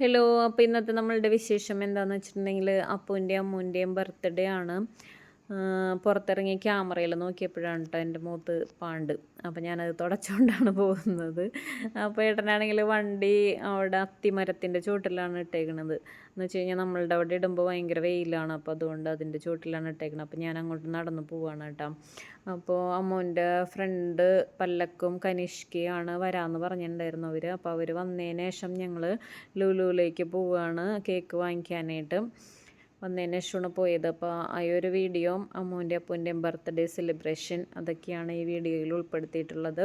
Hello അപ്പോൾ ഇന്നത്തെ നമ്മളുടെ വിശേഷം എന്താണെന്ന് വെച്ചിട്ടുണ്ടെങ്കിൽ അപ്പൂന്റെയും അമ്മൂന്റെയും ബർത്ത്ഡേ ആണ്. പുറത്തിറങ്ങി ക്യാമറയിൽ നോക്കിയപ്പോഴാണ് കേട്ടോ എന്റെ മൂത്ത് പാണ്ട്. അപ്പോൾ ഞാനത് തുടച്ചുകൊണ്ടാണ് പോകുന്നത്. അപ്പോൾ ഏട്ടനാണെങ്കിൽ വണ്ടി അവിടെ അത്തിമരത്തിന്റെ ചുവട്ടിലാണ് ഇട്ടേക്കണത്. എന്ന് വെച്ച് കഴിഞ്ഞാൽ നമ്മളുടെ അവിടെ ഇടുമ്പോൾ ഭയങ്കര വെയിലാണ്. അപ്പോൾ അതുകൊണ്ട് അതിന്റെ ചുവട്ടിലാണ് ഇട്ടേക്കണത്. അപ്പോൾ ഞാൻ അങ്ങോട്ട് നടന്നു പോവാണ് കേട്ടോ. അപ്പോൾ അമ്മൂന്റെ ഫ്രണ്ട് പല്ലക്കും കനിഷ്കയാണ് വരാമെന്ന് പറഞ്ഞിട്ടുണ്ടായിരുന്നു അവർ അപ്പോൾ അവർ വന്നതിന് ശേഷം ഞങ്ങൾ ലുലുവിലേക്ക് പോവുകയാണ് കേക്ക് വാങ്ങിക്കാനായിട്ട്. വന്നതിന് ശേഷമാണ് പോയത്. അപ്പോൾ ആ ഒരു വീഡിയോ അമ്മൂന്റെ അപ്പൂന്റെയും ബർത്ത്ഡേ സെലിബ്രേഷൻ അതൊക്കെയാണ് ഈ വീഡിയോയിൽ ഉൾപ്പെടുത്തിയിട്ടുള്ളത്.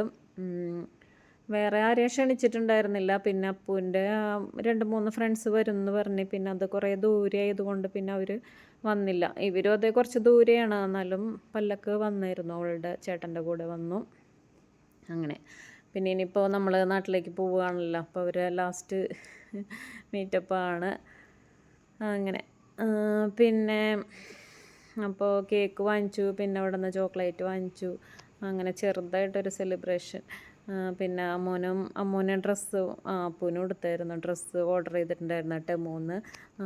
വേറെ ആരെയും ക്ഷണിച്ചിട്ടുണ്ടായിരുന്നില്ല. പിന്നെ അപ്പൂന്റെ രണ്ട് മൂന്ന് ഫ്രണ്ട്സ് വരും എന്ന് പറഞ്ഞ് പിന്നെ അത് കുറേ ദൂരെ ആയതുകൊണ്ട് പിന്നെ അവർ വന്നില്ല. ഇവരും അതേ കുറച്ച് ദൂരെയാണ്. എന്നാലും പല്ലക്ക് വന്നായിരുന്നു. അവളുടെ ചേട്ടന്റെ കൂടെ വന്നു. അങ്ങനെ. പിന്നെ ഇനിയിപ്പോൾ നമ്മൾ നാട്ടിലേക്ക് പോവുകയാണല്ലോ. അപ്പോൾ അവർ ലാസ്റ്റ് മീറ്റപ്പാണ് അങ്ങനെ. പിന്നെ അപ്പോൾ കേക്ക് വാങ്ങിച്ചു പിന്നെ അവിടെ നിന്ന് ചോക്ലേറ്റ് വാങ്ങിച്ചു. അങ്ങനെ ചെറുതായിട്ടൊരു സെലിബ്രേഷൻ പിന്നെ അമ്മൂനും അമ്മൂന് ഡ്രസ്സ് അപ്പൂനും എടുത്തായിരുന്നു ഡ്രസ്സ് ഓർഡർ ചെയ്തിട്ടുണ്ടായിരുന്നു ടെമൂന്ന്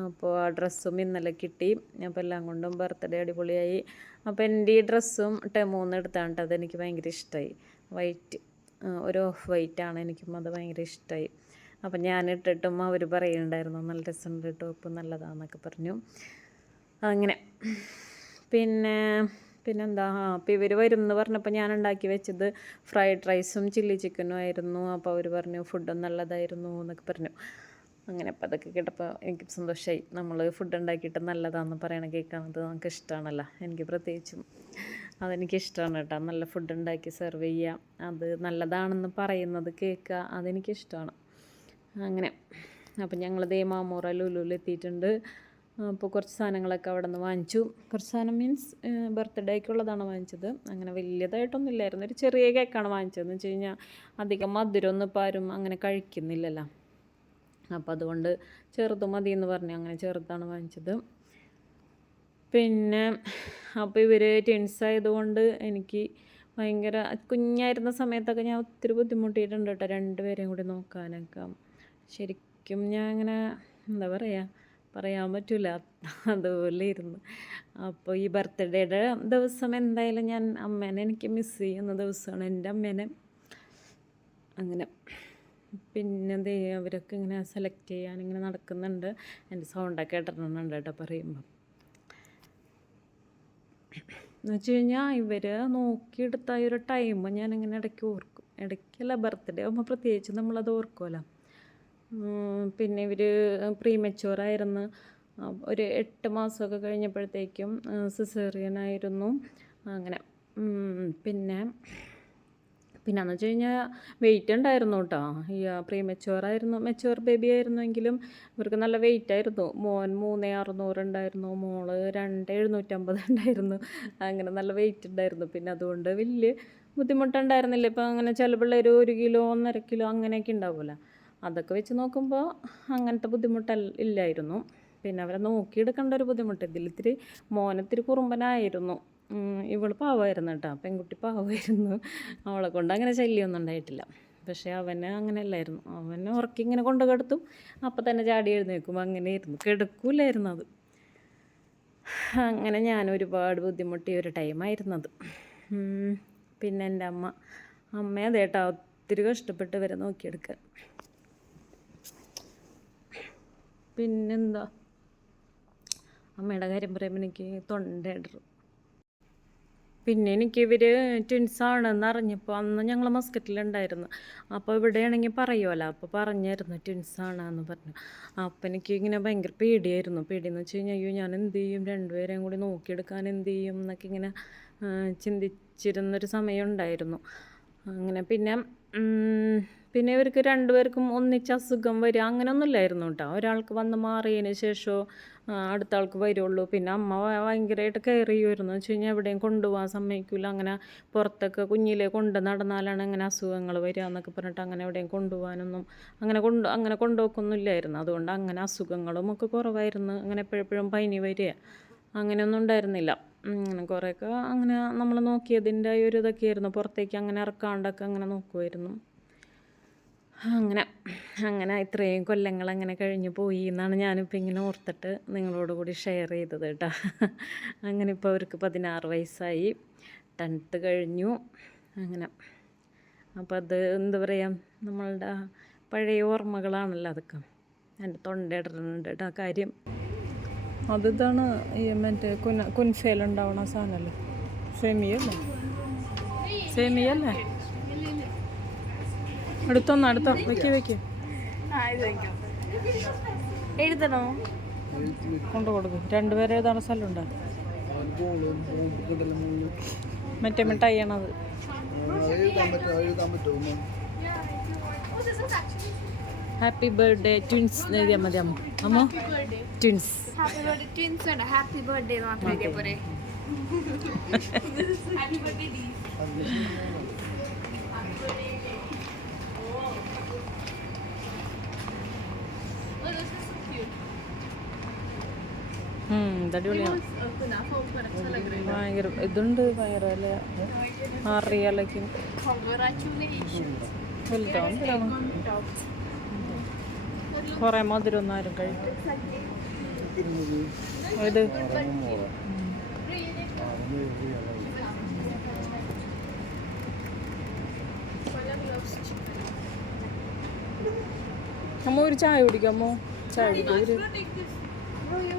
അപ്പോൾ ആ ഡ്രസ്സും ഇന്നലെ കിട്ടി. അപ്പോൾ എല്ലാം കൊണ്ടും ബർത്ത്ഡേ അടിപൊളിയായി. അപ്പോൾ എന്റെ ഈ ഡ്രസ്സും ടെമൂന്ന് എടുത്താണ് കേട്ടോ അതെനിക്ക് ഭയങ്കര ഇഷ്ടമായി വൈറ്റ് ഒരു ഓഫ് വൈറ്റ് ആണ് എനിക്കും അത് ഭയങ്കര ഇഷ്ടമായി അപ്പം ഞാൻ ഇട്ടിട്ടും അവർ പറയുന്നുണ്ടായിരുന്നു നല്ല രസമുണ്ട് ടോപ്പ് നല്ലതാന്നൊക്കെ പറഞ്ഞു. അങ്ങനെ. പിന്നെ പിന്നെന്താ? അപ്പം ഇവർ വരും എന്ന് പറഞ്ഞപ്പോൾ ഞാൻ ഉണ്ടാക്കി വെച്ചത് ഫ്രൈഡ് റൈസും ചില്ലി ചിക്കനും ആയിരുന്നു. അപ്പോൾ അവർ പറഞ്ഞു ഫുഡും നല്ലതായിരുന്നു എന്നൊക്കെ പറഞ്ഞു. അങ്ങനെ അപ്പോൾ അതൊക്കെ കേട്ടപ്പോൾ എനിക്ക് സന്തോഷമായി നമ്മൾ ഫുഡ് ഉണ്ടാക്കിയിട്ട് നല്ലതാണെന്ന് പറയണ കേൾക്കുന്നത് നമുക്ക് ഇഷ്ടമാണല്ലോ. എനിക്ക് പ്രത്യേകിച്ചും അതെനിക്ക് ഇഷ്ടമാണ് കേട്ടോ. നല്ല ഫുഡ് ഉണ്ടാക്കി സെർവ് ചെയ്യുക. അത് നല്ലതാണെന്ന് പറയുന്നത് കേൾക്കുക. അതെനിക്കിഷ്ടമാണ് അങ്ങനെ. അപ്പം ഞങ്ങൾ മാമൂറ ലുലുവിൽ എത്തിയിട്ടുണ്ട് അപ്പോൾ കുറച്ച് സാധനങ്ങളൊക്കെ അവിടെ നിന്ന് വാങ്ങിച്ചു. കുറച്ച് സാധനം മീൻസ് ബർത്ത്ഡേക്കുള്ളതാണ് വാങ്ങിച്ചത്. അങ്ങനെ വലിയതായിട്ടൊന്നും ഇല്ലായിരുന്നു ഒരു ചെറിയ കേക്കാണ് വാങ്ങിച്ചതെന്ന് വെച്ച് കഴിഞ്ഞാൽ അധികം മധുരമൊന്നും ഇപ്പോൾ ആരും അങ്ങനെ കഴിക്കുന്നില്ലല്ലോ. അപ്പോൾ അതുകൊണ്ട് ചെറുത് മതി എന്ന് പറഞ്ഞു. അങ്ങനെ ചെറുതാണ് വാങ്ങിച്ചത്. പിന്നെ അപ്പോൾ ഇവർ ടെൻസ് ആയതുകൊണ്ട് എനിക്ക് ഭയങ്കര കുഞ്ഞായിരുന്ന സമയത്തൊക്കെ ഞാൻ ഒത്തിരി ബുദ്ധിമുട്ടിയിട്ടുണ്ട് കേട്ടോ. രണ്ടുപേരെയും കൂടി നോക്കാനൊക്കെ. ശരിക്കും ഞാൻ അങ്ങനെ എന്താ പറയുക പറയാൻ പറ്റില്ല അതുപോലെ ഇരുന്നു. അപ്പോൾ ഈ ബർത്ത്ഡേയുടെ ദിവസം എന്തായാലും ഞാൻ അമ്മേനെ എനിക്ക് മിസ് ചെയ്യുന്ന ദിവസമാണ്. എന്റെ അമ്മേനെ അങ്ങനെ. പിന്നെ ദേ അവരൊക്കെ ഇങ്ങനെ സെലക്ട് ചെയ്യാൻ ഇങ്ങനെ നടക്കുന്നുണ്ട്. എന്റെ സൗണ്ടൊക്കെ കേട്ടിട്ടുണ്ട് കേട്ടോ പറയുമ്പോൾ എന്ന് വെച്ച് കഴിഞ്ഞാൽ ഇവർ നോക്കിയെടുത്ത ഒരു ടൈം ഞാനിങ്ങനെ ഇടയ്ക്ക് ഓർക്കും. ഇടയ്ക്കല്ല ബർത്ത്ഡേ ആകുമ്പോൾ പ്രത്യേകിച്ച് നമ്മളത് ഓർക്കുമല്ലോ പിന്നെ ഇവർ പ്രീ ആയിരുന്നു. ഒരു എട്ട് മാസമൊക്കെ കഴിഞ്ഞപ്പോഴത്തേക്കും സിസേറിയൻ ആയിരുന്നു. അങ്ങനെ പിന്നെ പിന്നെന്ന് വെച്ച് കഴിഞ്ഞാൽ വെയിറ്റ് ഉണ്ടായിരുന്നു കേട്ടോ. ഈ പ്രീ മെച്ചുവറായിരുന്നു മെച്ചുവർ ബേബി ആയിരുന്നെങ്കിലും ഇവർക്ക് നല്ല വെയിറ്റ് ആയിരുന്നു. മോൻ മൂന്ന് അറുന്നൂറ് ഉണ്ടായിരുന്നു. മോൾ രണ്ട് എഴുന്നൂറ്റമ്പത് ഉണ്ടായിരുന്നു. അങ്ങനെ നല്ല വെയിറ്റ് ഉണ്ടായിരുന്നു. പിന്നെ അതുകൊണ്ട് വലിയ ബുദ്ധിമുട്ടുണ്ടായിരുന്നില്ല. ഇപ്പം അങ്ങനെ ചില പിള്ളേർ ഒരു കിലോ ഒന്നര കിലോ അങ്ങനെയൊക്കെ ഉണ്ടാവുമല്ലോ. അതൊക്കെ വെച്ച് നോക്കുമ്പോൾ അങ്ങനത്തെ ബുദ്ധിമുട്ടല്ല ഇല്ലായിരുന്നു. പിന്നെ അവരെ നോക്കിയെടുക്കേണ്ട ഒരു ബുദ്ധിമുട്ട്. ഇതിൽ ഇത്തിരി മോനത്തിരി കുറുമ്പനായിരുന്നു. ഇവൾ പാവമായിരുന്നു കേട്ടോ. പെൺകുട്ടി പാവമായിരുന്നു. അവളെ കൊണ്ട് അങ്ങനെ ശല്യമൊന്നും ഉണ്ടായിട്ടില്ല. പക്ഷേ അവന് അങ്ങനെ അല്ലായിരുന്നു. അവനെ ഉറക്കി ഇങ്ങനെ കൊണ്ട് കിടത്തും. അപ്പം തന്നെ ചാടി എഴുന്നേക്കും അങ്ങനെയായിരുന്നു കിടക്കൂലായിരുന്നു അത്. അങ്ങനെ ഞാൻ ഒരുപാട് ബുദ്ധിമുട്ടിയ ഒരു ടൈമായിരുന്നത് പിന്നെ എന്റെ അമ്മ. അമ്മ അതേട്ടാ ഒത്തിരി കഷ്ടപ്പെട്ട് ഇവരെ നോക്കിയെടുക്കാൻ. പിന്നെന്താ? അമ്മയുടെ കാര്യം പറയുമ്പോൾ എനിക്ക് തൊണ്ട ഇടറും. പിന്നെ എനിക്ക് ഇവർ ട്വിൻസാണെന്ന് അറിഞ്ഞപ്പോൾ അന്ന് ഞങ്ങൾ മസ്കറ്റിലുണ്ടായിരുന്നു. അപ്പോൾ ഇവിടെയാണെങ്കിൽ പറയുമല്ലോ അപ്പോൾ പറഞ്ഞായിരുന്നു ട്വിൻസാണെന്ന് പറഞ്ഞു. അപ്പോൾ എനിക്ക് ഇങ്ങനെ ഭയങ്കര പേടിയായിരുന്നു. പേടിയെന്ന് വെച്ച് കഴിഞ്ഞാൽ അയ്യോ ഞാൻ എന്ത് ചെയ്യും? രണ്ടുപേരെയും കൂടി നോക്കിയെടുക്കാൻ എന്ത് ചെയ്യും? എന്നൊക്കെ ഇങ്ങനെ ചിന്തിച്ചിരുന്നൊരു സമയം ഉണ്ടായിരുന്നു അങ്ങനെ പിന്നെ പിന്നെ ഇവർക്ക് രണ്ടുപേർക്കും ഒന്നിച്ച് അസുഖം വരിക അങ്ങനെയൊന്നുമില്ലായിരുന്നു കേട്ടോ ഒരാൾക്ക് വന്ന് മാറിയതിന് ശേഷമോ അടുത്ത ആൾക്ക് വരുള്ളൂ. പിന്നെ അമ്മ ഭയങ്കരമായിട്ട് കെയർ ചെയ്യുമായിരുന്നു വെച്ച് കഴിഞ്ഞാൽ എവിടെയും കൊണ്ടുപോകാൻ സമ്മതിക്കില്ല അങ്ങനെ പുറത്തൊക്കെ കുഞ്ഞിലെ കൊണ്ട് നടന്നാലാണ് അങ്ങനെ അസുഖങ്ങൾ വരിക എന്നൊക്കെ പറഞ്ഞിട്ട് അങ്ങനെ എവിടെയും കൊണ്ടുപോകാനൊന്നും അങ്ങനെ കൊണ്ട് അങ്ങനെ കൊണ്ടുപോക്കൊന്നുമില്ലായിരുന്നു. അതുകൊണ്ട് അങ്ങനെ അസുഖങ്ങളും ഒക്കെ കുറവായിരുന്നു. അങ്ങനെ എപ്പോഴെപ്പോഴും പനി വരിക അങ്ങനെയൊന്നും ഉണ്ടായിരുന്നില്ല. അങ്ങനെ കുറേയൊക്കെ അങ്ങനെ നമ്മൾ നോക്കിയതിന്റെ ഒരു ഇതൊക്കെയായിരുന്നു. പുറത്തേക്ക് അങ്ങനെ ഇറക്കാണ്ടൊക്കെ അങ്ങനെ നോക്കുമായിരുന്നു അങ്ങനെ അങ്ങനെ ഇത്രയും കൊല്ലങ്ങൾ അങ്ങനെ കഴിഞ്ഞു പോയി എന്നാണ് ഞാനിപ്പോൾ ഇങ്ങനെ ഓർത്തിട്ട് നിങ്ങളോട് കൂടി ഷെയർ ചെയ്തത് കേട്ടോ. അങ്ങനെ ഇപ്പോൾ അവർക്ക് പതിനാറ് വയസ്സായി. ടെൻത്ത് കഴിഞ്ഞു. അങ്ങനെ. അപ്പോൾ അത് എന്താ പറയുക നമ്മളുടെ പഴയ ഓർമ്മകളാണല്ലോ അതൊക്കെ. എന്റെ തൊണ്ട ഇടുന്നുണ്ട് കേട്ടോ ആ കാര്യം. അതിതാണ് ഈ മറ്റേ കുന കുൻഫയിലുണ്ടാവണ സാധനമല്ലേ? സെമിയല്ലേ സെമിയല്ലേ എടുത്തൊന്ന് അടുത്ത. വെക്കി വെക്ക്. എഴുതണോ? കൊണ്ടു കൊടുക്കും. രണ്ടുപേരെ ഏതാണ് സ്ഥലമുണ്ടോ? മറ്റേ മിഠായിയാണത്. ഹാപ്പി ബർത്ത്ഡേ ട്വിൻസ് എഴുതിയാൽ മതി അമ്മ. അമ്മ ട്വിൻസ് ഹാപ്പി ബർത്ത്ഡേ മാത്രം എഴുതിയാ പോരെ ഹാപ്പി ബർത്ത്ഡേ ഡി അടിപൊളിയാണ് ഭയങ്കര ഇതുണ്ട് ഭയങ്കര അറിയാലേക്ക് വലുതാണ് കുറേ മധുരം ഒന്നും ആരും കഴിക്കും അമ്മ ഒരു ചായ കുടിക്കാമോ ചായ കുടിക്കാം ഒരു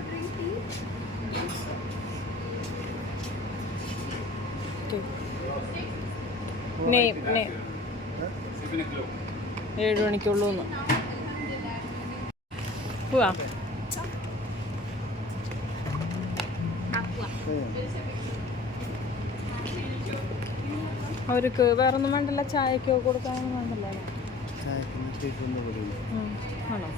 നെയ്മ് നെയ്മ് ഏഴ് മണിക്കുള്ളൂ പോവാ. അവർക്ക് വേറൊന്നും വേണ്ടല്ല ചായക്കോ കൊടുക്കാനൊന്നും വേണ്ടല്ലോ. ആണോ?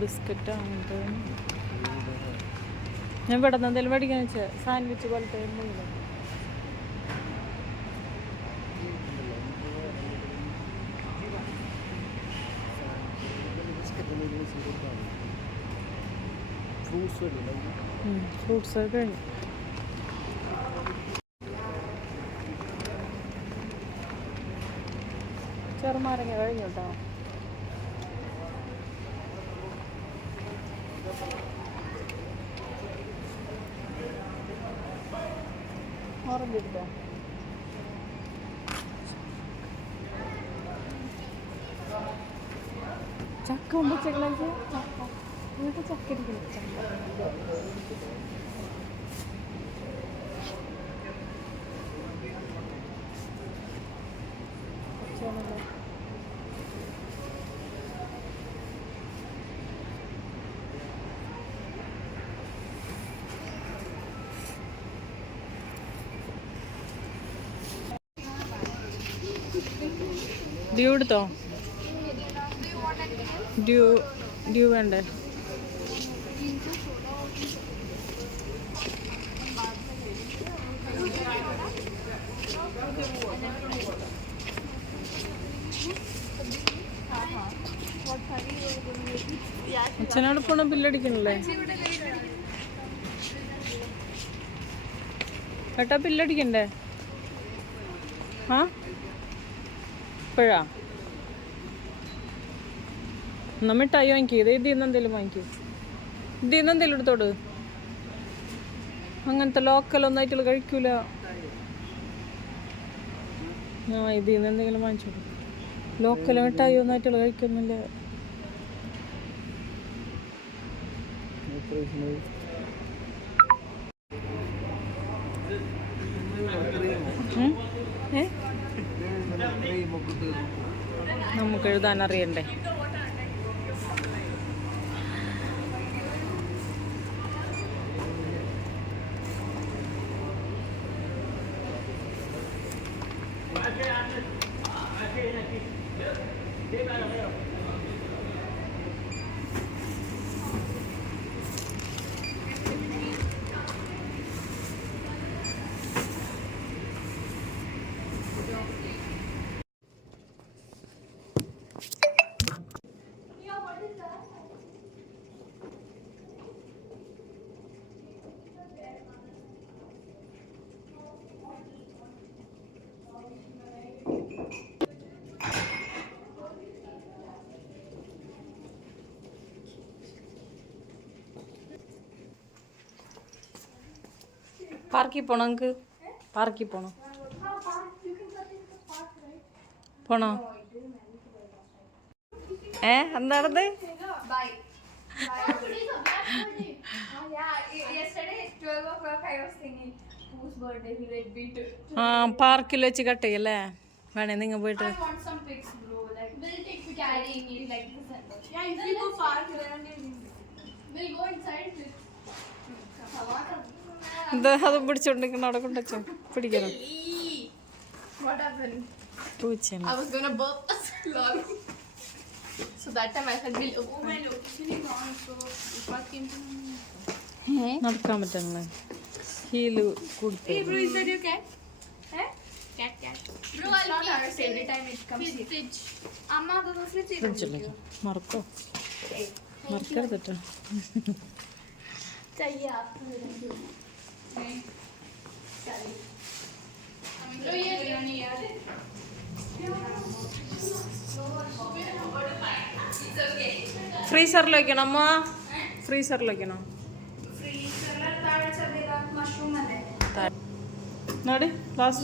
ബിസ്ക്കറ്റ് അങ്ങനത്തെ ഞാൻ ഇവിടെ എന്തെങ്കിലും മേടിക്കാൻ വെച്ചാൽ സാൻഡ്വിച്ച് പോലത്തെ എന്തെങ്കിലും. ഫ്രൂട്ട്സ് കഴിഞ്ഞു. ചെറുമാരങ്ങ കഴിഞ്ഞു കേട്ടോ. ചക്ക ചെക്കളഞ്ച് ചക്ക. ചക്ക ഡ്യൂ എടുത്തോ ഡ്യൂ ഡ്യൂ വേണ്ടേ? അച്ഛനോട് പോണ ബില്ലടിക്കണല്ലേ? കേട്ടാ ബില്ലടിക്കണ്ടേ? ആ? ഇപ്പോഴാ? എന്നാ മിഠായി വാങ്ങിക്കേ. ഇത് ഇതിൽ നിന്ന് എന്തെങ്കിലും വാങ്ങിക്കൂ. ഇതിൽ നിന്ന് എന്തെങ്കിലും എടുത്തോട്. അങ്ങനത്തെ ലോക്കൽ ഒന്നായിട്ടുള്ള കഴിക്കൂല. ആ ഇതിൽ എന്തെങ്കിലും വാങ്ങിച്ചോളൂ ലോക്കൽ മിഠായി ഒന്നായിട്ടുള്ള കഴിക്കുന്നില്ല നമുക്ക് എഴുതാൻ അറിയണ്ടേ Nag-kailangan. Ah, Nag-kailangan. Di ba na kayo? പാർക്കിൽ പോണോ നിങ്ങൾക്ക് പാർക്കിൽ പോണോ? പോണോ? ഏ എന്താണത് ആ പാർക്കിൽ വെച്ച് കട്ട് ചെയ്യല്ലേ വേണേ നിങ്ങൾ പോയിട്ട്. We'll go inside with the water. എന്താ അത് പിടിച്ചോണ്ടിരിക്കണം അവിടെ കൊണ്ട് വെച്ചോ. പിടിക്കണം. പൂച്ച നടക്കാൻ പറ്റണേ ഹീൽ മറക്കോ? മറക്കരുതട്ടോ ചെയ്യാ ഫ്രീസറിൽ വെക്കണം അമ്മ. ഫ്രീസറിൽ വെക്കണോ നോടി ക്ലാസ്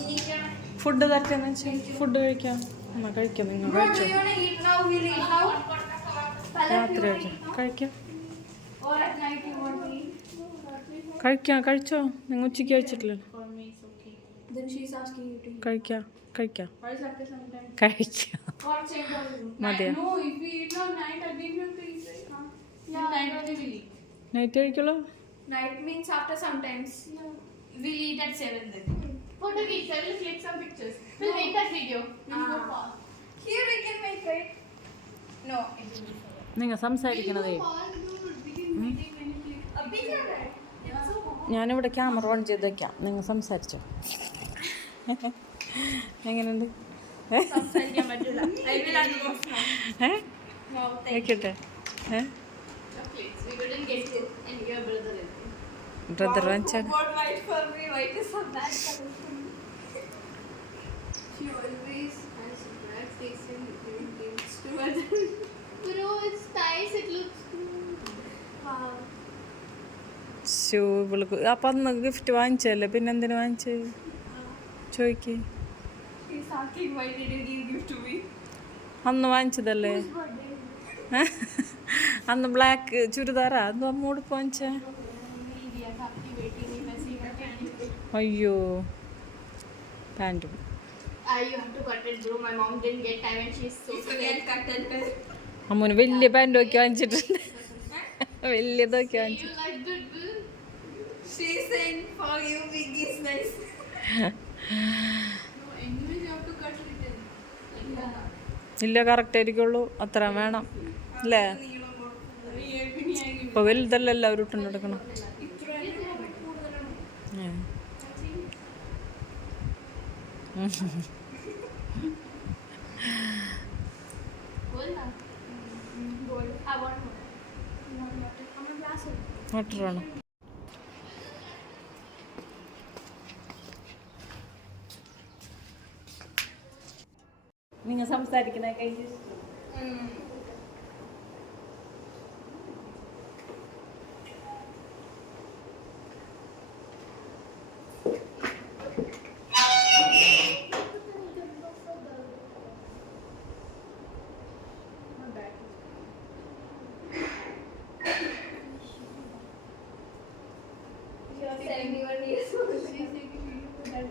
ഫുഡ് തരട്ടെന്ന് വെച്ചാൽ ഫുഡ് കഴിക്കാം. എന്നാ കഴിക്കാം നിങ്ങൾ കഴിച്ചോ? രാത്രി കഴിക്കാം. കഴിക്കാം. കഴിക്കാം കഴിച്ചോ നിങ്ങൾ ഉച്ചയ്ക്ക് കഴിച്ചിട്ടില്ലല്ലോ okay കഴിക്കാം കഴിക്കാം കഴിക്കാം മതിയോ no we'll നൈറ്റ് കഴിക്കുള്ളൂ night means after sometimes we'll eat at 7 then photo geeks I will click some pictures we'll make that video we'll go far here we can make right no നിങ്ങൾ സംസാരിക്കണതേ अभी ഞാനിവിടെ camera on ചെയ്ത് വെക്കാം. നിങ്ങൾ സംസാരിച്ചോ. എങ്ങനെയുണ്ട്? ഏക്കട്ടെ Uh, ശൂ വിളിക്കും. അപ്പം അന്ന് ഗിഫ്റ്റ് വാങ്ങിച്ചല്ലേ പിന്നെ എന്തിനു വാങ്ങിച്ചേ? ചോദിക്കേ അന്ന് വാങ്ങിച്ചതല്ലേ? അന്ന് ബ്ലാക്ക് ചുരിദാറാ? അന്ന് അമ്മ ഉടുപ്പ് വാങ്ങിച്ചേ? അയ്യോ. പാന്റും അമ്മൂന് വലിയ പാന്റ് നോക്കി വാങ്ങിച്ചിട്ടുണ്ട്. വലിയ ഇതൊക്കെ വാങ്ങിച്ചു. She's saying for you, big is nice. no, anyways, you have to cut it. ഇല്ല കറക്റ്റ് ആയിരിക്കുള്ളൂ അത്ര വേണം അല്ലേ ഇപ്പൊ വലുതല്ല എല്ലാവരും ഇട്ടുണ്ടെടുക്കണം Gold. I want more. You want butter? I'm a glass of water വേണം നിങ്ങൾ സംസാരിക്കുന്ന Seventy-one years old. She's taking that.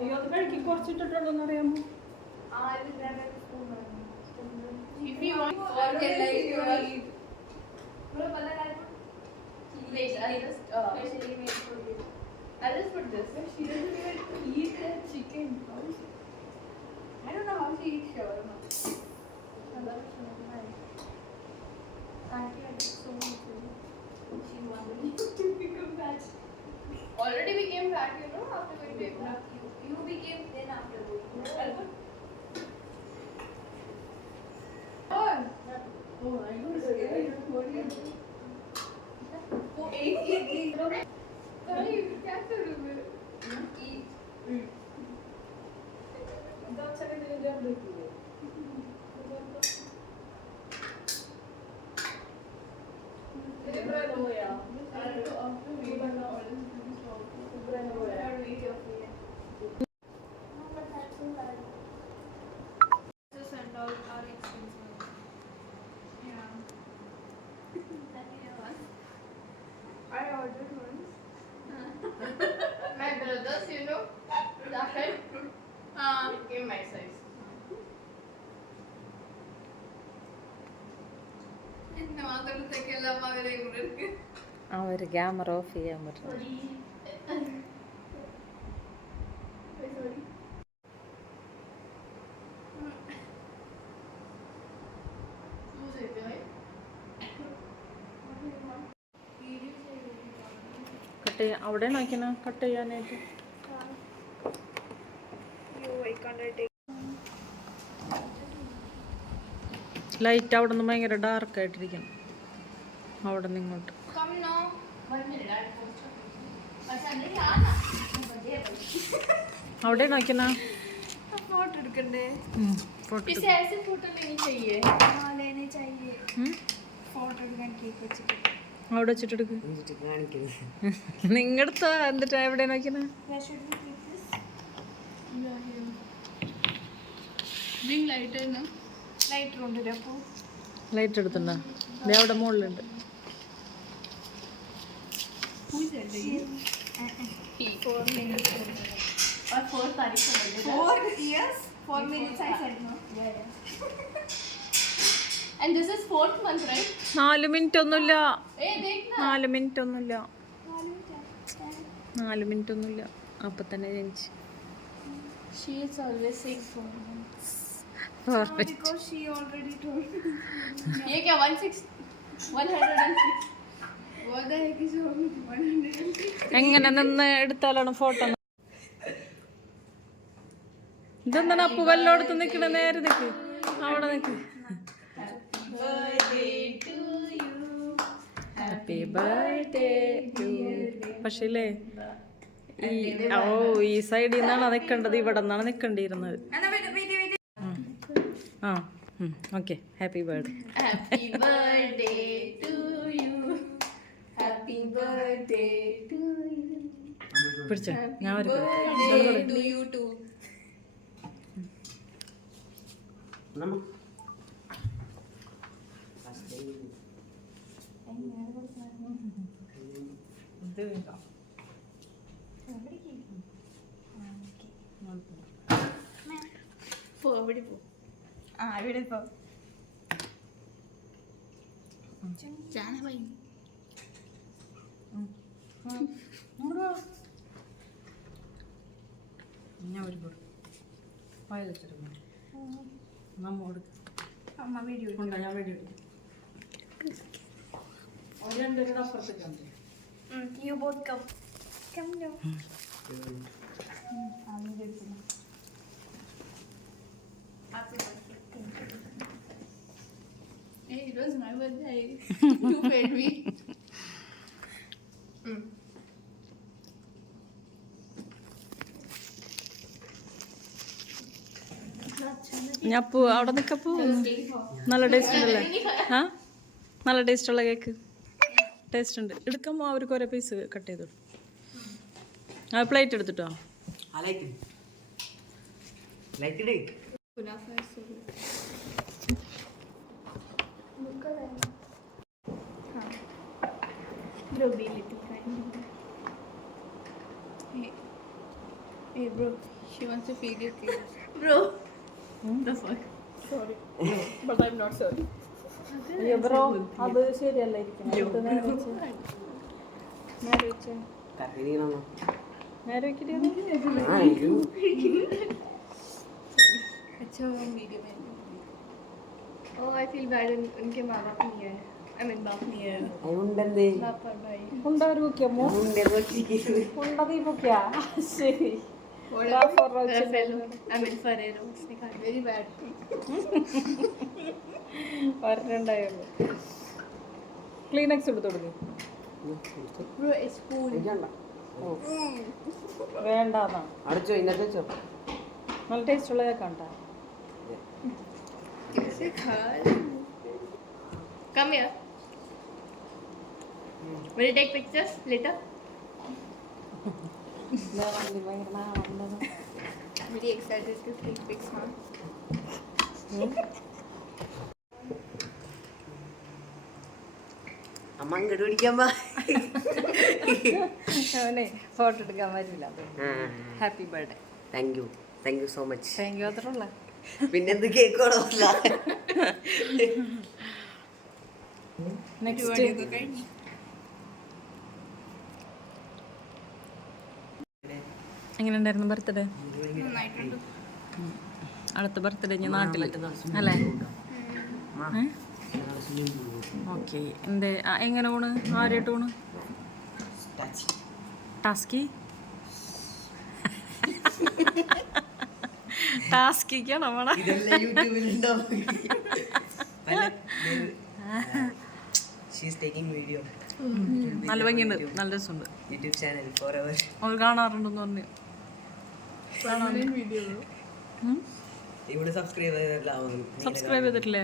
അയ്യോ അത് കഴിക്കും കുറച്ചിട്ടിട്ടുണ്ടോന്ന് അറിയാമോ I will grab it spoon. If you want, forget like you are. Bro, pata വായിച്ചിട്ടുണ്ടോന്ന് അറിയാമോ I just put this. Oh, I was scared. What do you do? Oh, help camera off ചെയ്യാൻ പറ്റും. Cut ചെയ്യാൻ അവിടെ നോക്കണം cut ചെയ്യാനായിട്ട്? Light അവിടെ നിന്ന് ഭയങ്കര ഡാർക്ക് ആയിട്ടിരിക്കുന്നു. അവിടെ നിന്ന് ഇങ്ങോട്ട് അവിടെ അവിടെ വെച്ചിട്ട് നിങ്ങടുത്ത എന്നിട്ട് എവിടെ നോക്കുന്ന ലൈറ്റ് എടുത്തുണ്ടോ? അവിടെ മുകളിലുണ്ട്. നാല് മിനിറ്റ് ഒന്നുമില്ല. നാല് മിനിറ്റ് ഒന്നുമില്ല. നാല് മിനിറ്റ് ഒന്നുമില്ല. അപ്പം തന്നെ ജനിച്ചു. She is always saying for me. because she already told ये क्या one six one hundred and six what the heck is wrong with one hundred and six എങ്ങനെ നിന്ന് എടുത്താലാണ് ഫോട്ടോ ഇതെന്താണ് അപ്പു വല്ലോടത്ത് നിക്കണ നേരെ നിക്ക് അവിടെ നിക്ക് ഹാപ്പി ബർത്ത്ഡേ ടു പക്ഷേ ഇല്ലേ ഈ ഓ ഈ സൈഡിൽ നിന്നാണ് നിൽക്കേണ്ടത് ഇവിടെ നിന്നാണ് നിൽക്കേണ്ടിയിരുന്നത് ഉം. ആ okay happy birthday to you happy birthday to you പിടിച്ചോ? ഞാൻ ഒരു ആ ഇവിടെ ജാന ഞാൻ ഒരു കൊടുക്കും വയലിട്ടിരുന്നു നമ്മോട് അമ്മ വീഡിയോ ഉണ്ടോ? ഞാൻ വേണ്ടി ഒരു രണ്ടുപേരുടെ അപ്പുറത്തേക്ക് ഉണ്ട് you both come come no Hey, it was my birthday. you paid me. Mm. ഞാൻ പോ. അവിടെ നിൽക്കപ്പോ നല്ല ടേസ്റ്റ് ഉണ്ടല്ലേ? ആ? നല്ല ടേസ്റ്റ് ഉള്ള കേക്ക് ടേസ്റ്റ് ഉണ്ട്. എടുക്കുമ്പോൾ അവർക്ക് ഓരോ പീസ് കട്ട് ചെയ്തു ആ പ്ലേറ്റ് എടുത്തിട്ടോ? like it. Like it? Kunafa is so good. हाँ. Bro, be little kind. Hey, hey, bro. She wants to feed your kids. Bro. The fuck. Sorry. but I'm not sorry. Bro അത് ശരിയല്ല നേരെ Oh, I feel bad उन, उनके माँ बाप नहीं है I mean बाप नहीं है അതുണ്ടെന്തേ बाप और भाई ഉണ്ടവർ പൊക്കിയമ്മോ അതുണ്ട് നോക്കിയിരിക്കുന്നത് ഉണ്ടത് ഈ പൊക്കിയാ ശരി What Baप और Rochelle. Raffaello. I mean Ferrero. उसने कहा very bad. വരണ്ടായിരുന്നു ക്ലീനക്സ് എടുത്തു കൊടുക്കും Bro, it's cool. എനിക്കണ്ട ഓ വേണ്ടാന്നാ അടച്ചോ ഇന്നത്തെ വെച്ചോ നല്ല ടേസ്റ്റ് ഉള്ള കേക്കാണ്ടാ कैसे खा रहे हो? Come here. Will you take pictures later? Very excited to take pics now. അമ്മ അങ്ങോട്ട് പിടിക്കാൻ അവനെ ഫോട്ടോ എടുക്കാൻ പറ്റില്ല happy birthday thank you thank you so much thank you അത്രയുള്ള പിന്നെന്ത് കേക്ക് കൊടുക്കില്ല നെക്സ്റ്റ് എങ്ങനെ ഉണ്ടായിരുന്നു ബർത്ത്ഡേ? അടുത്ത ബർത്ത്ഡേ ഞാൻ നാട്ടിൽ അല്ലേ? ഓക്കെ. എന്തേ എങ്ങനെ പോണ്? ആരായിട്ട് പോണ്? ടാസ്കി? ടാസ്കിക്കാണോ പോണ ഇതെല്ലാം യൂട്യൂബിലുണ്ടാവും. ഷീസ് ടേക്കിംഗ് വീഡിയോ നല്ല ഭംഗിയുണ്ട്. നല്ല രസമുണ്ട്. യൂട്യൂബ് ചാനൽ ഫോർ അവർ അവർ കാണാറുണ്ടെന്ന് പറഞ്ഞു. ഇവിടെ സബ്സ്ക്രൈബ് സബ്സ്ക്രൈബ് ചെയ്തിട്ടില്ലേ?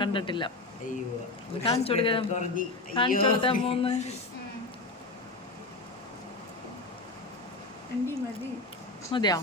കണ്ടിട്ടില്ല. അയ്യോ. കാണിച്ചു കൊടുക്കാൻ കാണിച്ചു കൊടുക്കാൻ പോകുന്നു മതിയോ?